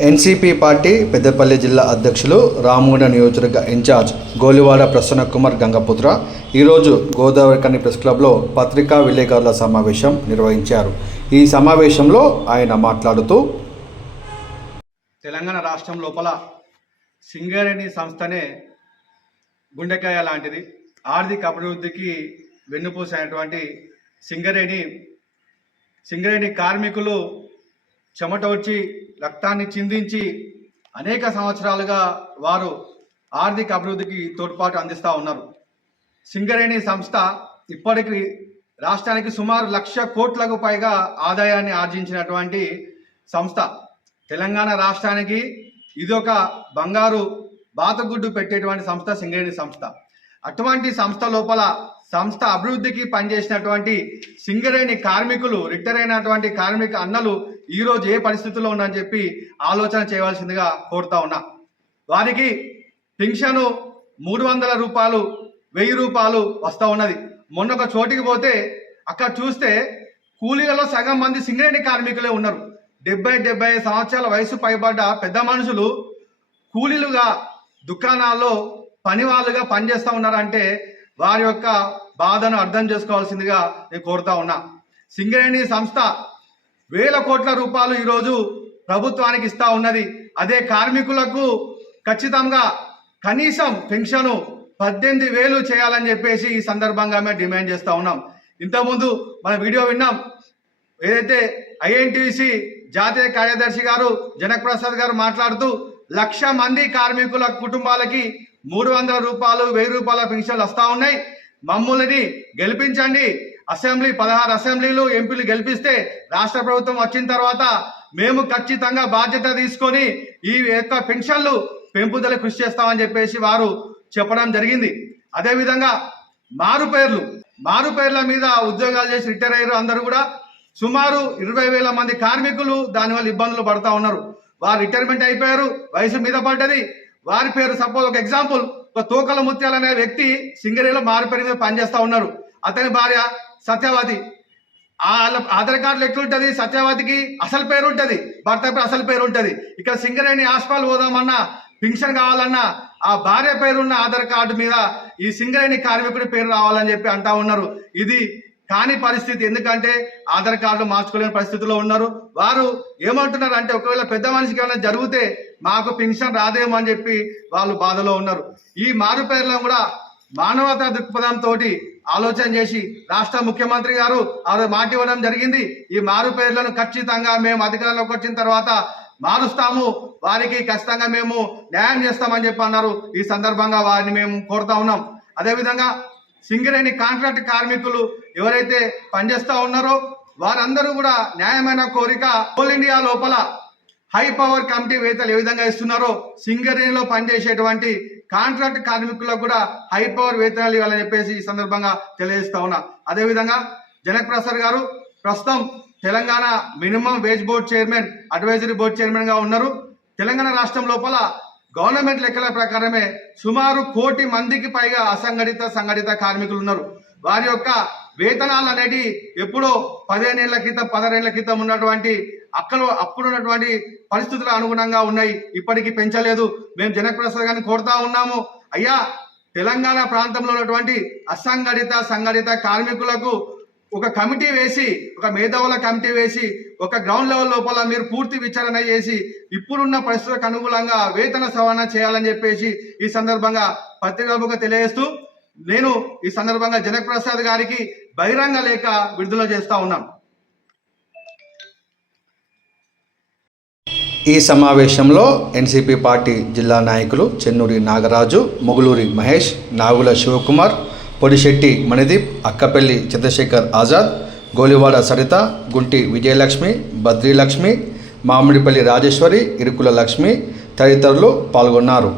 NCP party Peddapalli జిల్లా అధ్యక్షులు రామగుండ నియోజకవర్గ ఇన్ఛార్జ్ గోలివాడ ప్రసన్న కుమార్ గంగపుత్ర ఈరోజు గోదావరి కని ప్రెస్ క్లబ్లో పత్రికా విలేకరుల సమావేశం నిర్వహించారు. ఈ సమావేశంలో ఆయన మాట్లాడుతూ తెలంగాణ రాష్ట్రం లోపల సింగరేణి సంస్థనే గుండెకాయ లాంటిది. ఆర్థిక అభివృద్ధికి వెన్నుపూసైనటువంటి సింగరేణి సింగరేణి కార్మికులు చెమట వచ్చి రక్తాన్ని చిందించి అనేక సంవత్సరాలుగా వారు ఆర్థిక అభివృద్ధికి తోడ్పాటు అందిస్తూ ఉన్నారు. సింగరేణి సంస్థ ఇప్పటికి రాష్ట్రానికి సుమారు లక్ష కోట్లకు పైగా ఆదాయాన్ని ఆర్జించినటువంటి సంస్థ. తెలంగాణ రాష్ట్రానికి ఇది ఒక బంగారు బాతగుడ్డు పెట్టేటువంటి సంస్థ సింగరేణి సంస్థ. అటువంటి సంస్థ లోపల సంస్థ అభివృద్ధికి పనిచేసినటువంటి సింగరేణి కార్మికులు రిటైర్ అయినటువంటి కార్మిక అన్నలు ఈరోజు ఏ పరిస్థితుల్లో ఉన్నారని చెప్పి ఆలోచన చేయవలసిందిగా కోరుతా ఉన్నా. వారికి పింఛను మూడు వందల రూపాయలు వెయ్యి రూపాయలు వస్తూ ఉన్నది. మొన్న ఒక చోటికి పోతే అక్కడ చూస్తే కూలీలలో సగం మంది సింగరేణి కార్మికులే ఉన్నారు. డెబ్బై డెబ్బై సంవత్సరాల వయసు పైబడ్డ పెద్ద మనుషులు కూలీలుగా దుకాణాల్లో పని వాళ్ళుగా పనిచేస్తూ ఉన్నారంటే వారి యొక్క బాధను అర్థం చేసుకోవాల్సిందిగా నేను కోరుతా ఉన్నా. సింగరేణి సంస్థ వేల కోట్ల రూపాయలు ఈరోజు ప్రభుత్వానికి ఇస్తా ఉన్నది. అదే కార్మికులకు ఖచ్చితంగా కనీసం పెన్షను పద్దెనిమిది వేలు చేయాలని చెప్పేసి ఈ సందర్భంగా మేము డిమాండ్ చేస్తూ ఉన్నాం. ఇంతకుముందు మన వీడియో విన్నాం. ఏదైతే ఐఎన్టీసీ జాతీయ కార్యదర్శి గారు జనక్ ప్రసాద్ గారు మాట్లాడుతూ లక్ష మంది కార్మికుల కుటుంబాలకి మూడు వందల రూపాయలు వెయ్యి రూపాయల పెన్షన్లు వస్తూ ఉన్నాయి. మమ్మల్ని గెలిపించండి. అసెంబ్లీ పదహారు అసెంబ్లీలు ఎంపీలు గెలిపిస్తే రాష్ట్ర ప్రభుత్వం వచ్చిన తర్వాత మేము ఖచ్చితంగా బాధ్యత తీసుకొని ఈ యొక్క పెన్షన్లు పెంపుదల కృషి చేస్తామని చెప్పేసి వారు చెప్పడం జరిగింది. అదేవిధంగా మారు పేర్లు మారు పేర్ల మీద ఉద్యోగాలు చేసి రిటైర్ అయ్యారు అందరూ కూడా. సుమారు ఇరవై వేల మంది కార్మికులు దానివల్ల ఇబ్బందులు పడతా ఉన్నారు. వారు రిటైర్మెంట్ అయిపోయారు వయసు మీద పడ్డది. వారి పేరు సపోజ్ ఒక ఎగ్జాంపుల్. ఒక తోకల ముత్యాలు అనే వ్యక్తి సింగరేలో మారి పేరు మీద పనిచేస్తా ఉన్నారు. అతని భార్య సత్యవతి వాళ్ళ ఆధార్ కార్డులు ఎట్లుంటది? సత్యవతికి అసలు పేరు ఉంటది భర్త పేరు అసలు పేరు ఉంటది ఇక్కడ సింగరేణి హాస్పిటల్ పోదామన్నా పింఛన్ కావాలన్నా ఆ భార్య పేరున్న ఆధార్ కార్డు మీద ఈ సింగరేణి కార్మికుడి పేరు రావాలని చెప్పి అంటా ఉన్నారు. ఇది కాని పరిస్థితి ఎందుకంటే ఆధార్ కార్డు మార్చుకోలేని పరిస్థితిలో ఉన్నారు. వారు ఏమంటున్నారు అంటే ఒకవేళ పెద్ద మనిషికి ఏమైనా జరిగితే మాకు పెన్షన్ రాదేమో అని చెప్పి వాళ్ళు బాధలో ఉన్నారు. ఈ మారుపేర్లను కూడా మానవతా దృక్పథంతో ఆలోచన చేసి రాష్ట్ర ముఖ్యమంత్రి గారు ఆరు మాట ఇవ్వడం జరిగింది. ఈ మారు పేర్లను ఖచ్చితంగా మేము అధికారంలోకి వచ్చిన తర్వాత మారుస్తాము. వారికి ఖచ్చితంగా మేము న్యాయం చేస్తామని చెప్పి అన్నారు. ఈ సందర్భంగా వారిని మేము కోరుతా ఉన్నాం. అదేవిధంగా సింగరేణి కాంట్రాక్ట్ కార్మికులు ఎవరైతే పనిచేస్తూ ఉన్నారో వారందరూ కూడా న్యాయమైన కోరిక ఆల్ ఇండియా లోపల హై పవర్ కమిటీ వేతలు ఏ విధంగా ఇస్తున్నారో సింగరేణిలో పనిచేసేటువంటి కాంట్రాక్ట్ కార్మికులకు కూడా హై పవర్ వేతనాలు ఇవ్వాలని చెప్పేసి ఈ సందర్భంగా తెలియజేస్తా ఉన్నా. అదేవిధంగా జనక్ ప్రసాద్ గారు ప్రస్తుతం Telangana minimum wage board chairman advisory board చైర్మన్గా ఉన్నారు. తెలంగాణ రాష్ట్రం లోపల గవర్నమెంట్ లెక్కల ప్రకారమే సుమారు కోటి మందికి పైగా అసంఘటిత సంఘటిత కార్మికులు ఉన్నారు. వారి యొక్క వేతనాలు అనేటి ఎప్పుడో పదిహేనేళ్ళ క్రితం పదహారేళ్ళ క్రితం ఉన్నటువంటి అక్కడ అప్పుడున్నటువంటి పరిస్థితుల అనుగుణంగా ఉన్నాయి. ఇప్పటికీ పెంచలేదు. మేము జనప్రసాద్ గారిని కోరుతా ఉన్నాము. అయ్యా తెలంగాణ ప్రాంతంలో ఉన్నటువంటి అసంఘటిత సంఘటిత కార్మికులకు ఒక కమిటీ వేసి ఒక మేధావుల కమిటీ వేసి ఒక గ్రౌండ్ లెవెల్ లోపల మీరు పూర్తి విచారణ చేసి ఇప్పుడున్న పరిస్థితులకు అనుగుణంగా వేతన సవరణ చేయాలని చెప్పేసి ఈ సందర్భంగా పత్రికాముఖంగా తెలియజేస్తూ నేను ఈ సందర్భంగా జనప్రసాద్ గారికి బహిరంగ లేఖ విడుదల చేస్తా ఉన్నాం ఈ సమావేశంలో ఎన్సీపీ పార్టీ జిల్లా నాయకులు చెన్నూరి నాగరాజు మొగులూరి మహేష్ నాగుల శివకుమార్ పొడిశెట్టి మణిదీప్ అక్కపల్లి చంద్రశేఖర్ ఆజాద్ గోలివాడ సరిత గుంటి విజయలక్ష్మి బద్రీలక్ష్మి మామిడిపల్లి రాజేశ్వరి ఇరుకుల లక్ష్మి తదితరులు పాల్గొన్నారు.